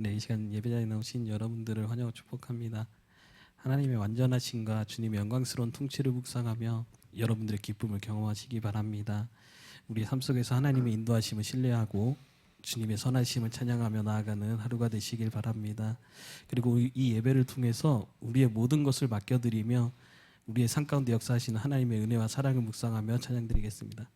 네, 이 시간 예배자에 나오신 여러분들을 환영하고 축복합니다. 하나님의 완전하심과 주님의 영광스러운 통치를 묵상하며 여러분들의 기쁨을 경험하시기 바랍니다. 우리 삶 속에서 하나님의 인도하심을 신뢰하고 주님의 선하심을 찬양하며 나아가는 하루가 되시길 바랍니다. 그리고 이 예배를 통해서 우리의 모든 것을 맡겨드리며 우리의 삶 가운데 역사하시는 하나님의 은혜와 사랑을 묵상하며 찬양드리겠습니다.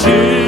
주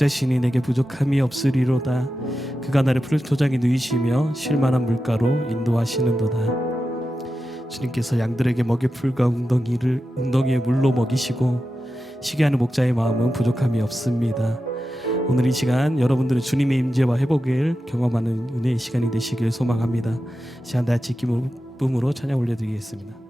목자시니 내게 부족함이 없으리로다. 그가 나를 푸른 토장에 누이시며 쉴만한 물가로 인도하시는도다. 주님께서 양들에게 먹이 풀과 웅덩이를 웅덩이의 물로 먹이시고 쉬게 하는 목자의 마음은 부족함이 없습니다. 오늘 이 시간 여러분들은 주님의 임재와 회복을 경험하는 은혜의 시간이 되시길 소망합니다. 시간 다 기쁨으로 찬양 올려드리겠습니다.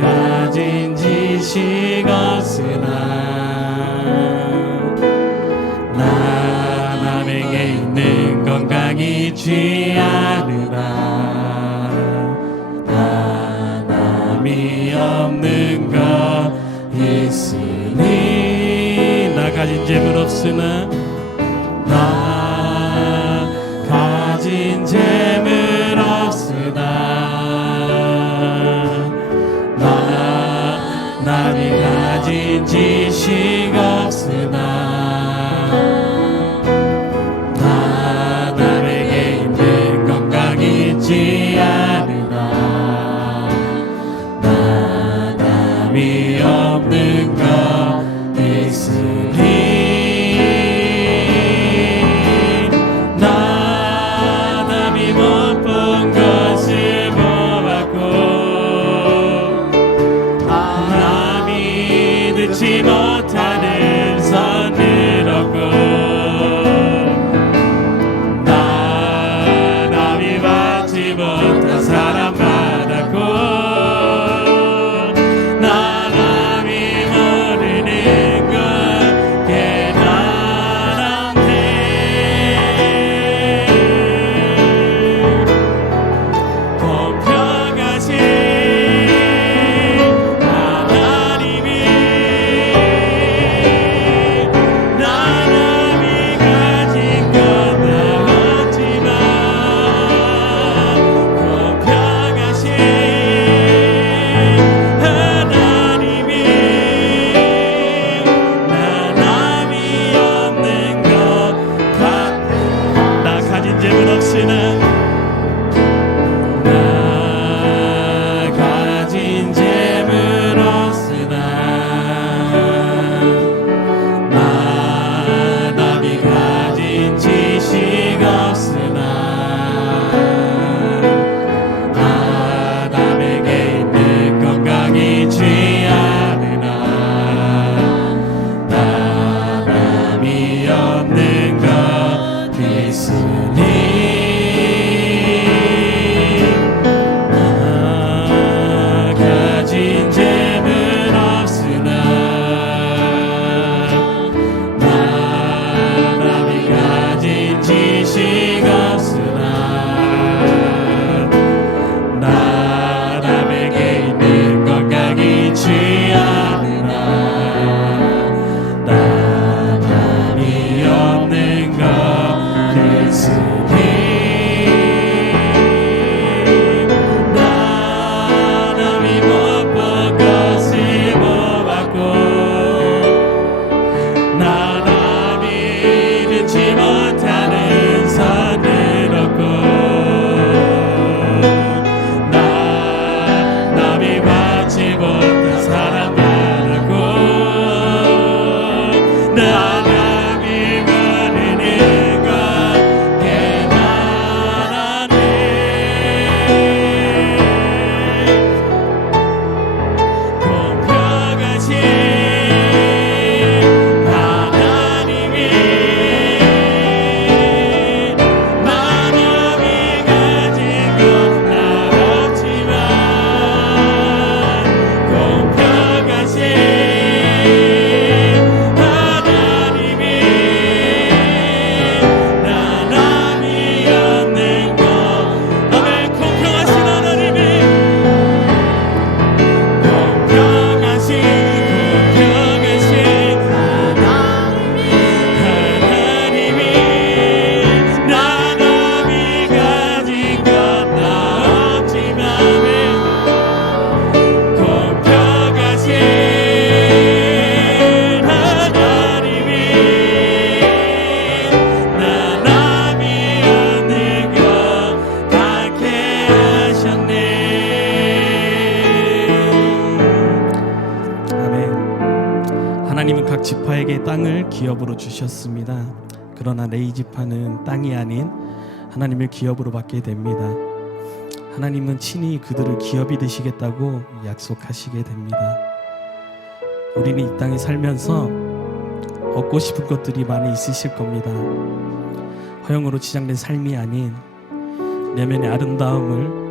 가진 지식 없으나 나 남에게 있는 건강이 취하느라 나 남이 없는 것 있으니 나 가진 재물 없으나 기업으로 주셨습니다. 그러나 레이 지파는 땅이 아닌 하나님을 기업으로 받게 됩니다. 하나님은 친히 그들을 기업이 되시겠다고 약속하시게 됩니다. 우리는 이 땅에 살면서 얻고 싶은 것들이 많이 있으실 겁니다. 허영으로 치장된 삶이 아닌 내면의 아름다움을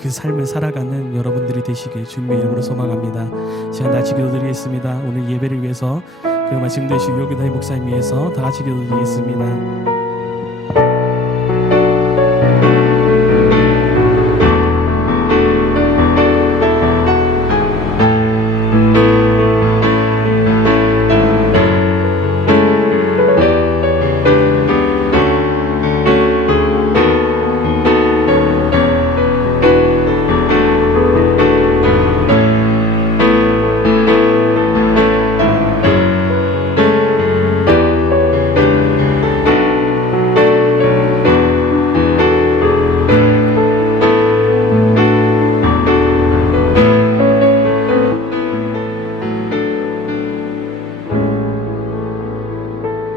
그 삶을 살아가는 여러분들이 되시길 주님의 이름으로 소망합니다. 시간 같이 기도드리겠습니다. 오늘 예배를 위해서 그리고 말씀 되신 요기다의 목사님 위해서 다 같이 기도드리겠습니다.